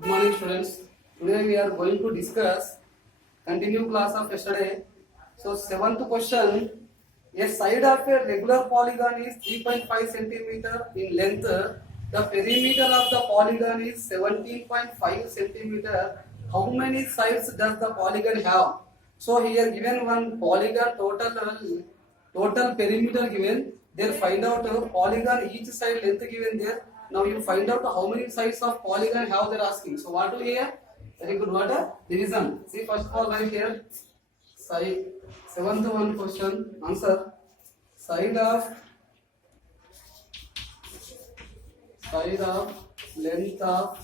Good morning, students. Today we are going to discuss continue class of yesterday. So seventh question: a side of a regular polygon is 3.5 centimeter in length. The perimeter of the polygon is 17.5 centimeter. How many sides does the polygon have? So here given one polygon total perimeter given. There find out polygon each side length given there. Now you find out how many sides of polygon have they are asking. So what do here? Very good. What a division. See first of all right here. Side seventh one question answer. Side of length of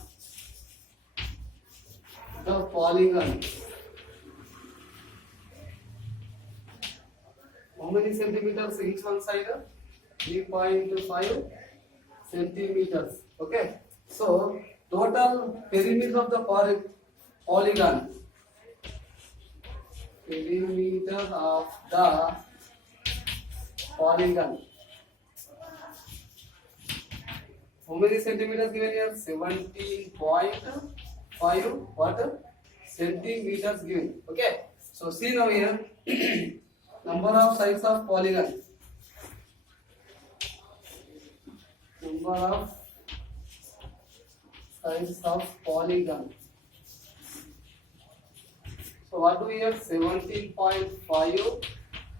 the polygon. How many centimeters each one side? 3.5 centimeters. Okay. So total perimeter of the polygon. Perimeter of the polygon. How many centimeters given here? 17.5 what? Centimeters given. Okay. So see now here. Number of sides of polygon. Number of sides of polygon. So what do we have? 17.5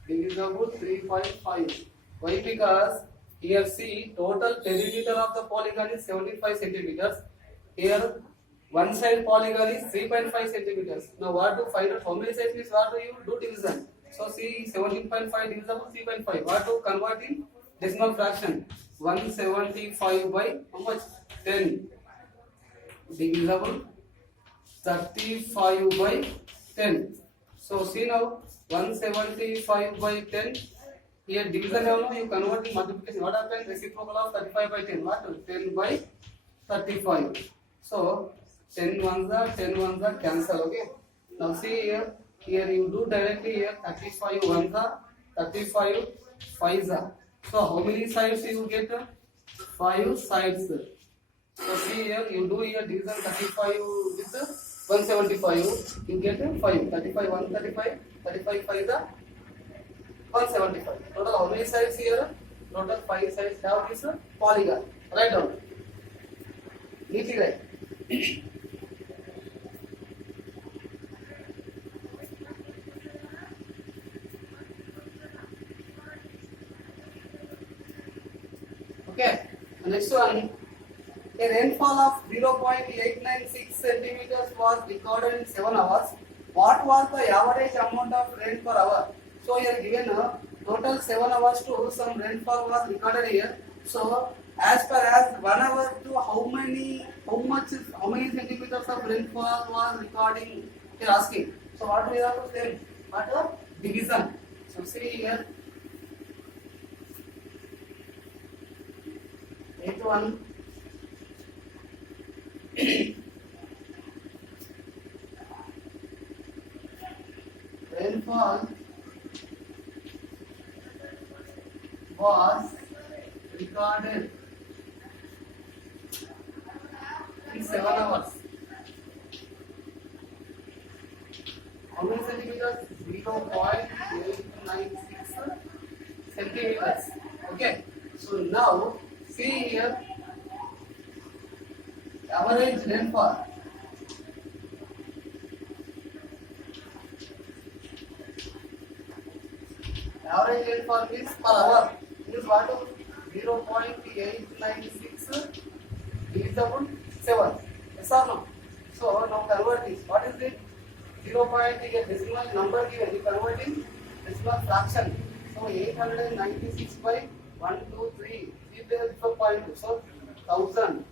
divisible 3.5. Why? Because here see total perimeter of the polygon is 75 centimeters. Here one side polygon is 3.5 centimeters. Now what to find out how many sides means what do you do division? So see 17.5 divisible 3.5. What to convert in decimal fraction? 175 by how much? 10 divisible 35 by 10. So see now 175 by 10. Here division you convert in multiplication. What happens? Reciprocal of 35 by 10. What? 10 by 35. So 10 ones are cancel. Okay. Now see here. Here you do directly here 35 ones are 35 5s are. So how many sides you get? 5 sides. So see here you do here division 35 with 175. You get 5. 35 135. 35 5 are 175. Total how many sides here? Total 5 sides have this polygon. Write down. Neatly write. Okay. The next one. A rainfall of 0.896 centimeters was recorded in 7 hours. What was the average amount of rain per hour? So here given total 7 hours to some rainfall was recorded here. So as per as 1 hour to how many centimeters of rainfall was recording here asking. So what we have to say? What a division. So see here 81 rainfall was recorded in 7 hours. How many centimeters? 0.896 centimeters. Okay. So now see here average rainfall. Average rainfall means per hour. Means what? 0.896 divisible 7. Yes or no? So now convert this. What is it? 0.8 decimal number given. You convert in decimal fraction. So 896 by 1, 2, 3. 3 places 4.2. So 1000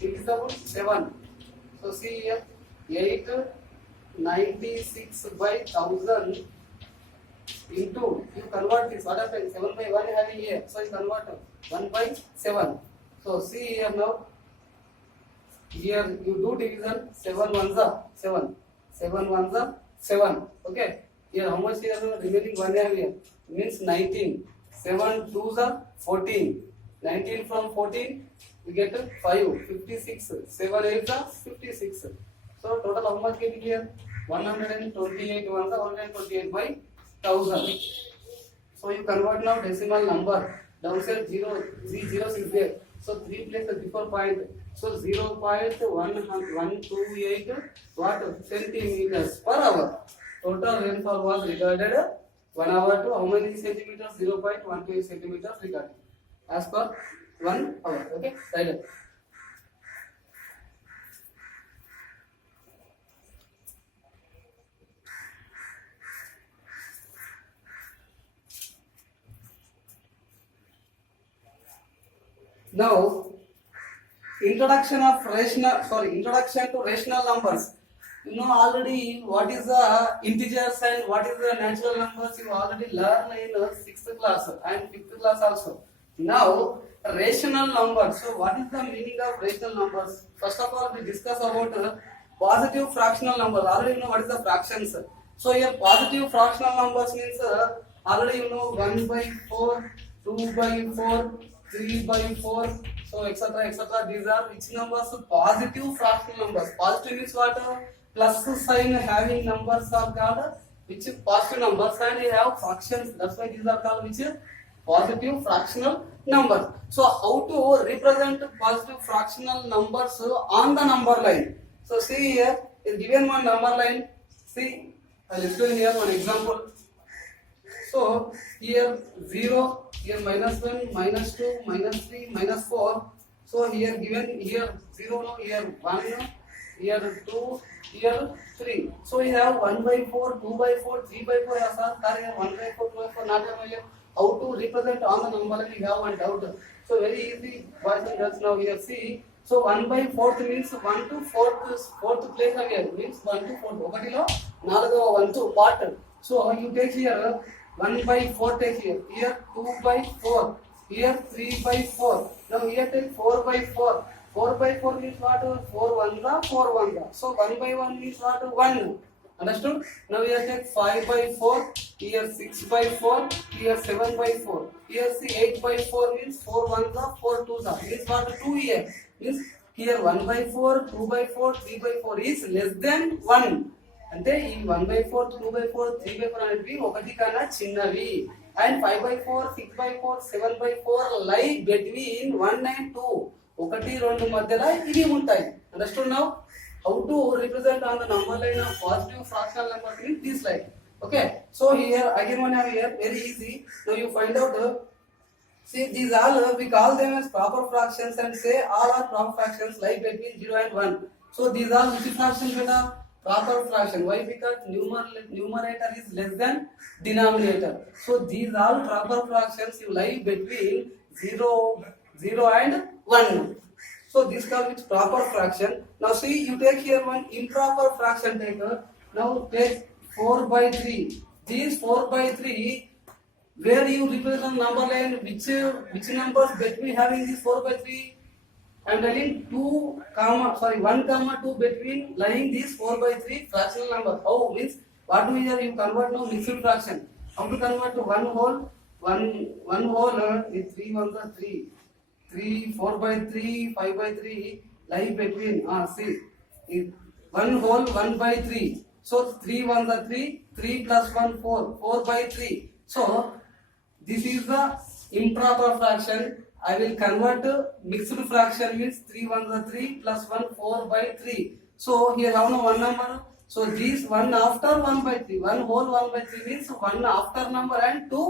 divisible 7. So see here 896 by 1000 into you convert this. What happens? 7 by 1 having here. So you convert 1 by 7. So see here now. Here you do division. 7 ones are 7. 7 ones are 7. Okay. Here how much here remaining 1 have here? Means 19. 7 twos are 14. 19 from 14 you get 5, 56, 7 8 are 56. So total how much getting here? 128, 128 by 1000. So you convert now decimal number. Downside 0, 3 zeros is there. So 3 place a different point. So 0.1128 what centimeters per hour. Total rainfall was recorded 1 hour to how many centimeters? 0.128 centimeters recorded as per 1 hour. Okay, right. Now, introduction to rational numbers. You know already what is the integers and what is the natural numbers. You already learned in 6th class and 5th class also. Now, rational numbers. So, what is the meaning of rational numbers? First of all, we discuss about positive fractional numbers. Already you know what is the fractions. So, here positive fractional numbers means already you know 1 by 4, 2 by 4, 3 by 4, so etc. etc. These are which numbers? Positive fractional numbers. Positive means what? Plus sign having numbers are called which positive numbers, and you have fractions. That's why these are called which positive fractional numbers. So how to represent positive fractional numbers on the number line? So see here is given one number line. See, I'll explain here one example. So here 0, here -1, -2, -3, -4. So here given here 0, no, here 1, here 2, here 3. So we have 1 by 4, 2 by 4, 3 by 4. Here 1 by 4, 2 by 4. Not here. How to represent on the number line? We have one doubt. So very easy. Boys and girls, now here see. So 1 by 4th means 1 to 4th place here means 1 to 4th. ఒకటి లో 4వ వంతు part. So you take here 1 by 4 take here. Here 2 by 4. Here 3 by 4. Now here take 4 by 4. 4 by 4 means what? 4 1 ga 4 1 ga. So 1 by 1 means what? 1. Understood? Now here take 5 by 4. Here 6 by 4. Here 7 by 4. Here see 8 by 4 means 4 1 ga 4 2 ga. Means what? 2 here. Means here 1 by 4, 2 by 4, 3 by 4 is less than 1. అంటే ఈ 1 by 4, 2 by 4, 3 by 4 అనేవి ఒకటి కన్నా చిన్నవి. And 5 by 4, 6 by 4, 7 by 4 లై between 1 and 2. 1 2 మధ్యలో ఇవి ఉంటాయి. Understood now how to represent on the number line of positive fractional number in this line. Okay, so here again one have here very easy. Now you find out see these all we call them as proper fractions and say all are proper fractions lie between 0 and 1. So these are which fractions beta? Proper fraction. Why? Because numerator is less than denominator. So these all proper fractions you lie between 0 and 1. So this comes with proper fraction. Now see you take here one improper fraction taker. Now take 4 by 3. These 4 by 3 where you represent number line which numbers between having this 4 by 3. I am telling 1 comma 2 between lying these 4 by 3 fractional number. How means what do here you convert now mixed fraction. How to convert to one whole is 3 1 3 3 4 by 3 5 by 3 lie between see is 1 whole 1 by 3. So 3 1 3 3 plus 1 4 4 by 3. So this is the improper fraction. I will convert mixed fraction means 3 1 3 plus 1 4 by 3. So here how no one number. So this 1 after 1 by 3. 1 whole 1 by 3 means 1 after number and 2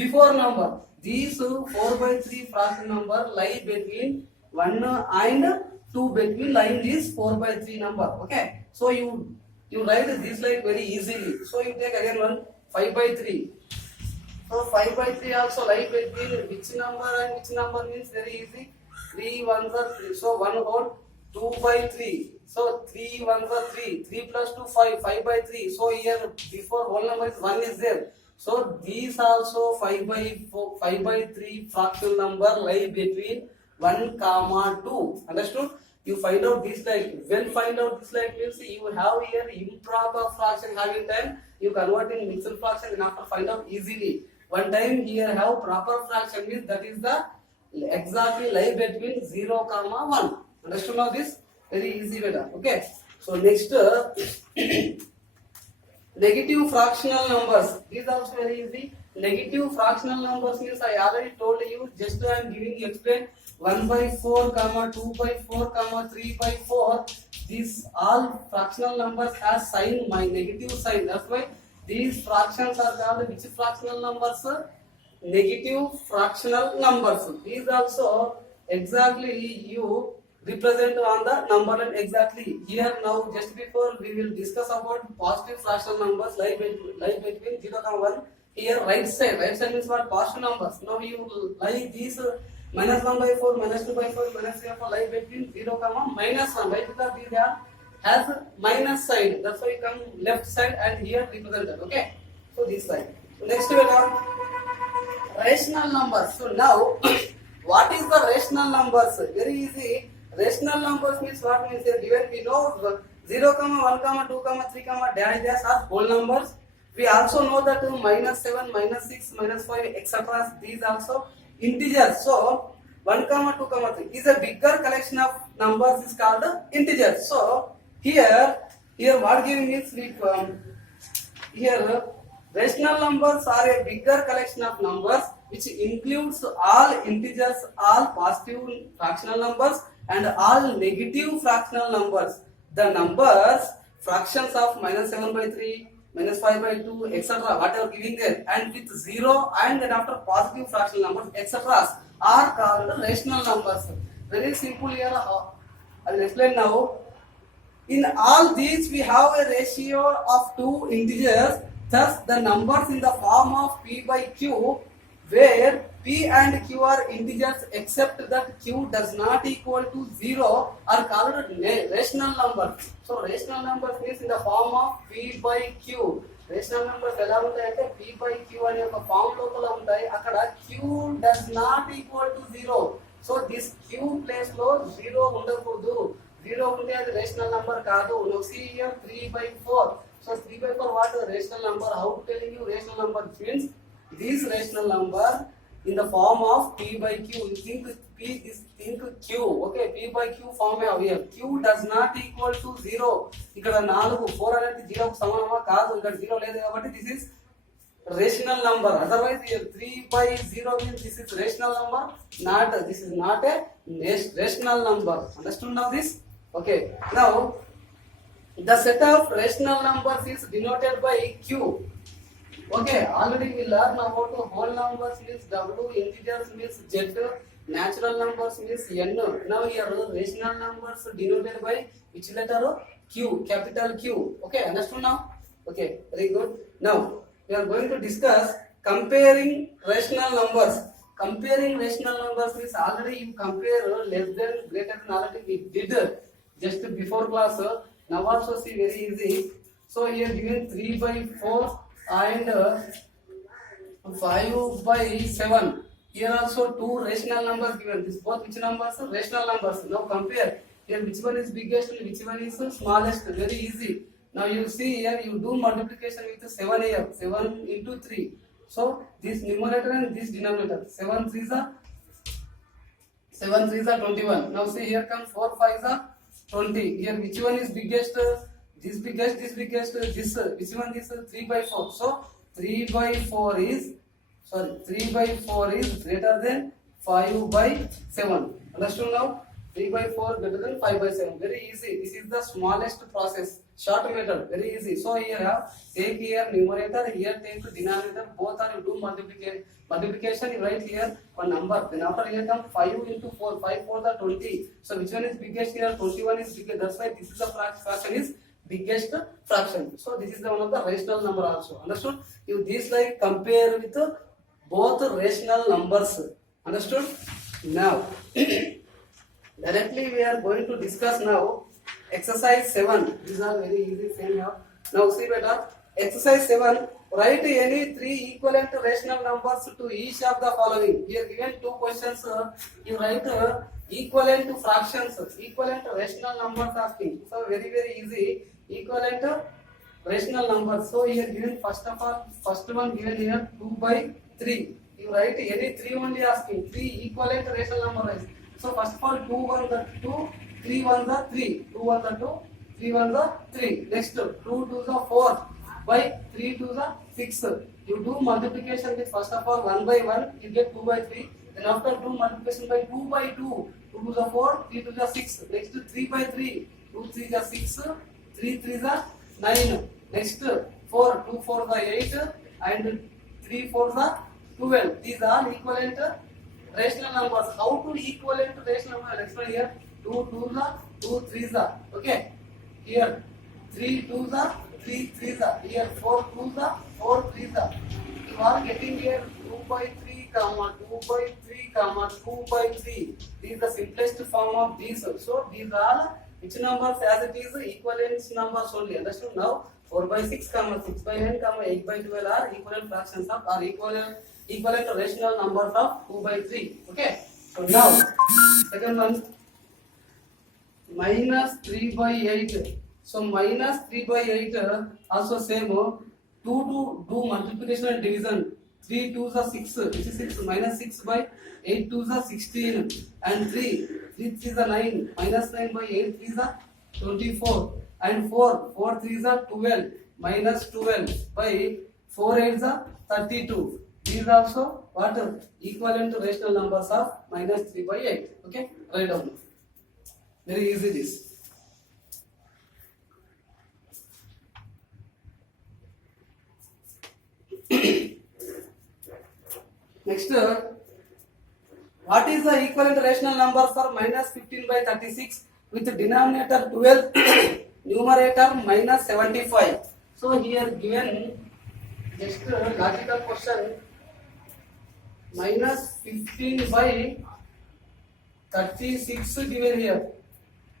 before number. These 4 by 3 fraction number lie between 1 and 2 between lying this 4 by 3 number. Okay. So you write this like very easily. So you take again one 5 by 3. So 5 by 3 also lie between which number and which number means very easy. 3 1 3. So 1 whole 2 by 3. So 3 1 3. 3 plus 2 5. 5 by 3. So here before whole number is 1 is there. So these also 5 by 3 fractional number lie between 1 comma 2. Understood? You find out this like when find out this like means you have here improper fraction having time you convert in mixed fraction and after find out easily. One time here have proper fraction means that is the exactly lie between 0, comma 1. Understood now this? Very easy beta. Okay. So next negative fractional numbers. These are also very easy. Negative fractional numbers means I already told you. Just I am giving you explain 1 by 4, comma 2 by 4, comma 3 by 4. These all fractional numbers have sign my negative sign. That's why these fractions are called which fractional numbers? Negative fractional numbers. These also exactly you represent on the number line exactly. Here now just before we will discuss about positive fractional numbers lie between 0 and 1. Here right side means what? Positive numbers. Now you lie these minus 1 by 4, minus 2 by 4, minus 3 by 4 lie between 0, minus 1. Why? Because these are has minus side. That's why you come left side and here represented. Okay. So this side. So next we have rational numbers. So now what is the rational numbers? Very easy. Rational numbers means what means here given we know 0, 1, 2, 3, dash are whole numbers. We also know that minus 7, minus 6, minus 5, etc. These also integers. So 1, 2, 3 is a bigger collection of numbers is called integers. So here what giving means we here rational numbers are a bigger collection of numbers which includes all integers, all positive fractional numbers and all negative fractional numbers. The numbers fractions of minus 7 by 3, minus 5 by 2, etc. whatever giving there and with 0 and then after positive fractional numbers etc. are called rational numbers. Very simple here. I will explain now. In all these we have a ratio of 2 integers. Thus the numbers in the form of p by q where p and q are integers except that q does not equal to 0 are called rational numbers. So rational numbers means in the form of p by q. Rational numbers ఎలా ఉంటాయంటే p by q అనే ఒక form లోపల ఉంటాయి. అక్కడ q does not equal to 0. So this q place లో 0 ఉండకూడదు. 0 ఉంటే అది రేషనల్ నంబర్ కాదు. Now see here 3 by 4. So 3 by 4 what is rational number? How to telling you rational number means this rational number in the form of p by q. You think p is think q. Okay, p by q form here. Q does not equal to 0. ఇక్కడ 4 అనేది 0 కు సమానమా కాదు. ఇక్కడ 0 లేదు కాబట్టి this is rational number. Otherwise here 3 by 0 means this is rational number. This is not a rational number. Understood now this? Okay. Now the set of rational numbers is denoted by q. Okay, already we learned about whole numbers means w, integers means z, natural numbers means n. Now here rational numbers denoted by which letter? Q, capital Q. Okay, understood now? Okay, very good. Now we are going to discuss comparing rational numbers. Comparing rational numbers means already you compare less than, greater than, already we did just before class. Now also see very easy. So here given 3 by 4 and 5 by 7. Here also two rational numbers given. This both which numbers? Rational numbers. Now compare. Here which one is biggest and which one is smallest? Very easy. Now you see here you do multiplication with 7 here. 7 into 3. So this numerator and this denominator. 7 3s are 21. Now see here come 4 5s are 20. Here which one is biggest? This biggest, this biggest, this which one is 3 by 4. So 3 by 4 is greater than 5 by 7. Understood now? 3 by 4 greater than 5 by 7. Very easy. This is the smallest process. Short method. Very easy. So here take here numerator, here take denominator. Both are you do multiplication. You write here one number. Then after here come 5 into 4. 5 4 are 20. So which one is biggest here? 21 is biggest. That's why this is the fraction is biggest fraction. So this is the one of the rational number also. Understood? You this like compare with both rational numbers. Understood? Now directly we are going to discuss now exercise 7. These are very easy same here. Now see better. Exercise 7. Write any 3 equivalent rational numbers to each of the following. Here given 2 questions. You write equivalent fractions, equivalent rational numbers asking. So very easy. Equivalent rational numbers. So here given first of all, first one given here 2 by 3. You you write any 3 only asking. 3 equivalent rational number is. So first of all 2 1 the 2, 3 1 the 3, 2 1 the 2, 3 1 the 3. Next 2 2 the 4 by 3 2 the 6. You do multiplication with first of all 1 by 1, you get 2 by 3. Then after do multiplication by 2 by 2, 2 to the 4, 3 to the 6. Next 3 by 3, 2 3 the 6, 3 3 the 9. Next 4, 2 4 the 8 and 3 4 the 12. These are equivalent rational numbers. How to equivalent rational number? I'll explain here. 2 2 the 2 3 the. Okay. Here 3 2 the 3 3 the. Here 4 2 the 4 3 the. You are getting here 2 by 3 comma 2 by 3 comma 2 by 3. This is the simplest form of these. So these are which numbers as it is equivalent numbers only. Understood now? 4 by 6 comma 6 by 9 comma 8 by 12 are equivalent fractions of or equivalent rational numbers of 2 by 3. Okay. So now second one minus 3 by 8. So minus 3 by 8 also same 2 to do multiplication and division. 3 2s are 6, which is 6 minus 6 by 8 2s are 16 and 3 3s are 9 minus 9 by 8 3s are 24 and 4 3s are 12 minus 12 by 4 8s are 32. These are also what equivalent to rational numbers of minus 3 by 8. Okay, write down. Very easy this. Next, what is the equivalent rational number for minus 15 by 36 with denominator 12, numerator minus 75? So here given just logical question, minus 15 by 36 given here.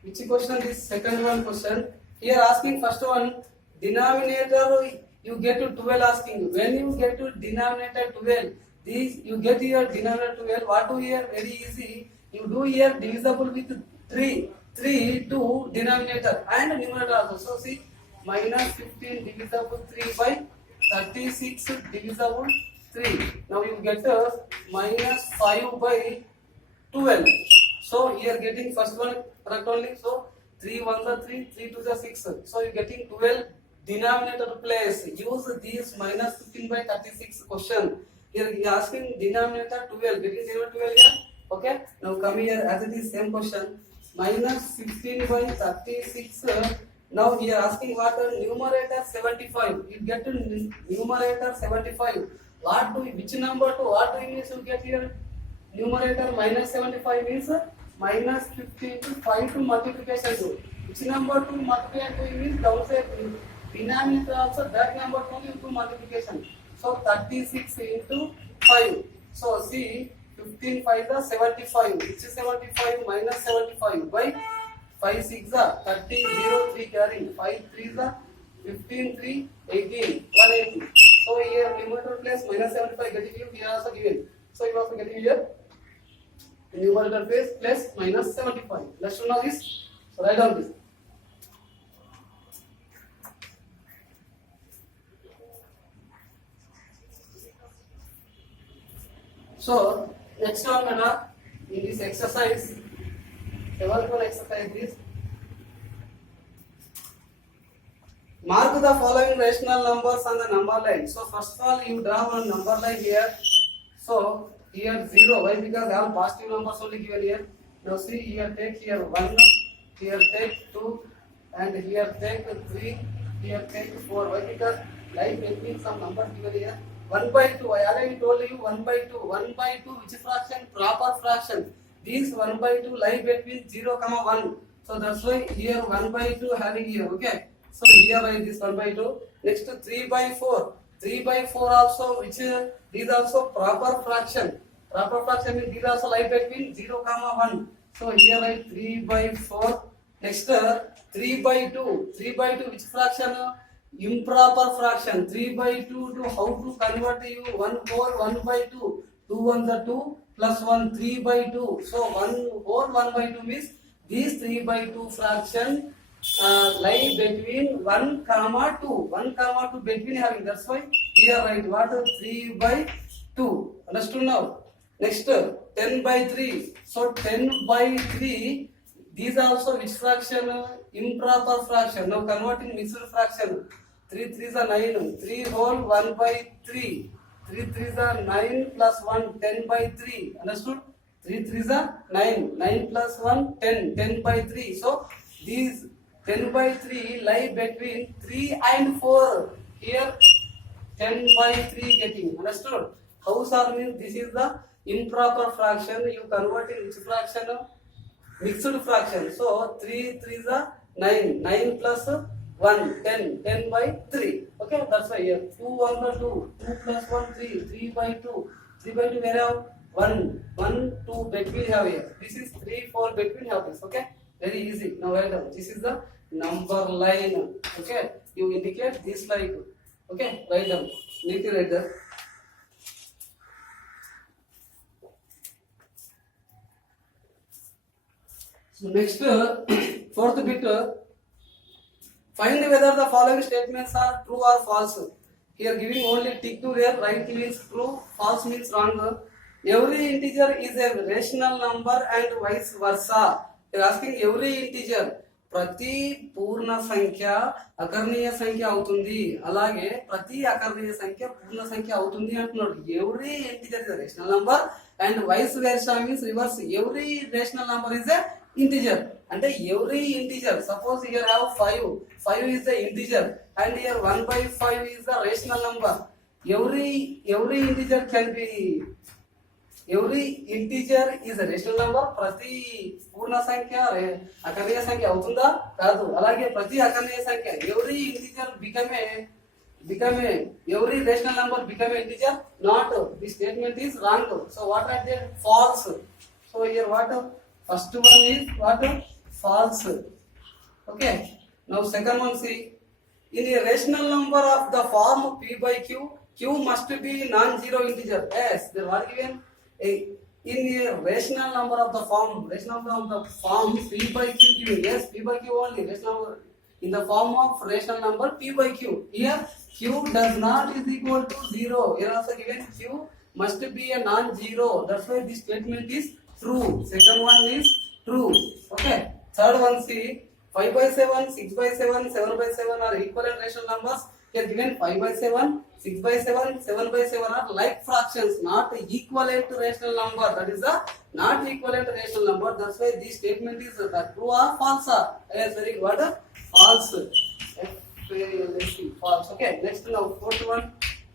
Which question? This second one question. Here asking first one, denominator you get to 12 asking. When you get to denominator 12, this you get here denominator 12. What do here? Very easy. You do here divisible with 3 to denominator and numerator also. So see, minus 15 divisible 3 by 36 divisible 3. Now you get minus 5 by 12. So here getting first one correct only. So 3 1 the 3, 3 2 the 6. So you getting 12 denominator place. Use this minus 15 by 36 question. Here he asking denominator 12. Getting 0 12 here. Okay. Now come here as it is same question. Minus 15 by 36. Now here asking what numerator 75. You get to numerator 75. What do which number to what do you mean you get here? Numerator minus 75 means minus 15 to 5 to multiplication to. Which number to multiply to means downside denominator also that number to into multiplication. So 36 into 5. So see 15 5 is 75. Which is 75 minus 75 by 5 6 are 30 0 3 carrying 5 3 is 15 3 18 180. So here numerator place minus 75 getting you here also given. So you also getting here numerator place plus minus 75. Let's know this. So write down this. So next one in this exercise, seventh one exercise is mark the following rational numbers on the number line. So first of all you draw one number line here. So here 0. Why? Because all positive numbers only given here. Now see here take here 1, here take 2 and here take 3, here take 4. Why? Because like between some numbers given here. 1 by 2, I already told you 1 by 2. 1 by 2 which fraction? Proper fraction. These 1 by 2 lie between 0, 1. So that's why here 1 by 2 having here. Okay. So here write this 1 by 2. Next 3 by 4. 3 by 4 also which these also proper fraction. Proper fraction means these also lie between 0, 1. So here write 3 by 4. Next 3 by 2. 3 by 2 which fraction? Improper fraction. 3 by 2 to how to convert you 1 whole 1 by 2. 2 1 the 2 plus 1 3 by 2. So 1 whole 1 by 2 means these 3 by 2 fraction lie between 1 comma 2. 1 comma 2 between having. That's why here write what 3 by 2. 2. Understood now? Next 10 by 3. So 10 by 3, these are also which fraction? Improper fraction. Now converting mixed fraction. 3 3s are 9. 3 whole 1 by 3. 3 3s are 9 plus 1, 10 by 3. Understood? 3 3s are 9. 9 plus 1, 10. 10 by 3. So these 10 by 3 lie between 3 and 4. Here 10 by 3 getting. Understood? House or means this is the improper fraction. You convert in which fraction? Mixed fraction. So 3 3s are 9. 9 plus 1, 10. 10 by 3. Okay, that's why here 2 1 by 2. 2 plus 1, 3. 3 by 2. 3 by 2 where have 1. 1 2 between have here. This is 3 4 between have this. Okay, very easy. Now write down. This is the number line. Okay, you indicate this like. Okay, write down. Need to write that. So next, fourth bit, find whether the following statements are true or false. Here giving only tick to there, right means true, false means wrong. Every integer is a rational number and vice versa. They are asking every integer. ప్రతి పూర్ణ సంఖ్య అకర్ణీయ సంఖ్య అవుతుంది, అలాగే ప్రతి అకర్ణీయ సంఖ్య పూర్ణ సంఖ్య అవుతుంది అంటున్నాడు. Every integer is rational number and vice versa means reverse. Every rational number is a integer. అంటే every integer, suppose here have 5. 5 is the integer and here 1 by 5 is the rational number. Every integer can be, every integer is a rational number. ప్రతి పూర్ణ సంఖ్య అకర్ణీయ సంఖ్య అవుతుందా కాదు. అలాగే ప్రతి అకర్ణీయ సంఖ్య every integer become a every rational number become a integer. Not, this statement is wrong. So what are they? False. So here what? First one is what? False. Okay, now second one, see, in a rational number of the form p by q, q must be non-zero integer. Yes, there are given in a rational number of the form, rational number of the form p by q given. Yes, p by q only, rational number in the form of rational number p by q. Here q does not is equal to 0. Here also given q must be a non-zero. That's why this statement is true. Second one is true. Okay, third one, see, 5 by 7, 6 by 7, 7 by 7 are equivalent rational numbers. Here given 5 by 7, 6 by 7, 7 by 7 are like fractions, not equivalent to rational number. That is the not equivalent to rational number. That's why this statement is true or false. Yes, very good. What? False. False. Okay, next now fourth one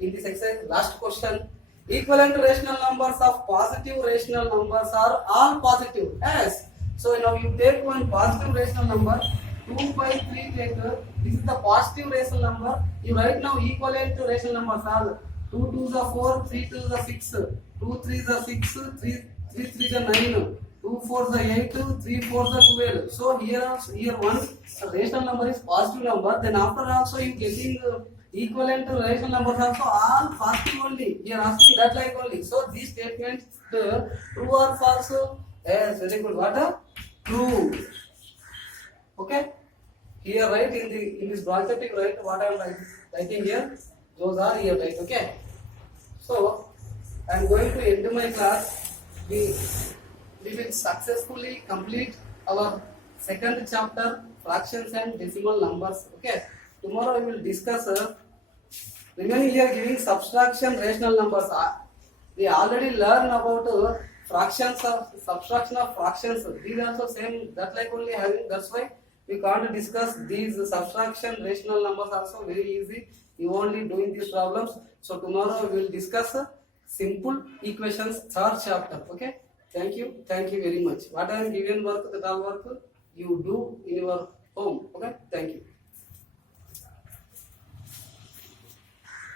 in this exercise, last question. Equivalent rational numbers of positive rational numbers are all positive. Yes. So now you take one positive rational number, 2 by 3 take, this is the positive rational number. You write now equivalent to rational numbers are 2 2s are 4, 3 2s are 6, 2 3s are 6, 3 3s are 9, 2 4s are 8, 3 4s are 12. So here one rational number is positive number. Then after also you getting equivalent to rational numbers also all positive only. You are asking that like only. So these statements true or false? Yes, very good. What? True. Okay. Here write in this bracket you write what I am writing here. Those are here right. Okay. So I am going to end my class. We will successfully complete our second chapter, fractions and decimal numbers. Okay. Tomorrow we will discuss remaining here giving subtraction rational numbers. We already learned about fractions of subtraction of fractions. These are also same, that like only having. That's why we can't discuss these subtraction rational numbers also very easy. You only doing these problems. So tomorrow we will discuss simple equations, third chapter. Okay. Thank you very much. What I am given work, that all work you do in your home. Okay. Thank you.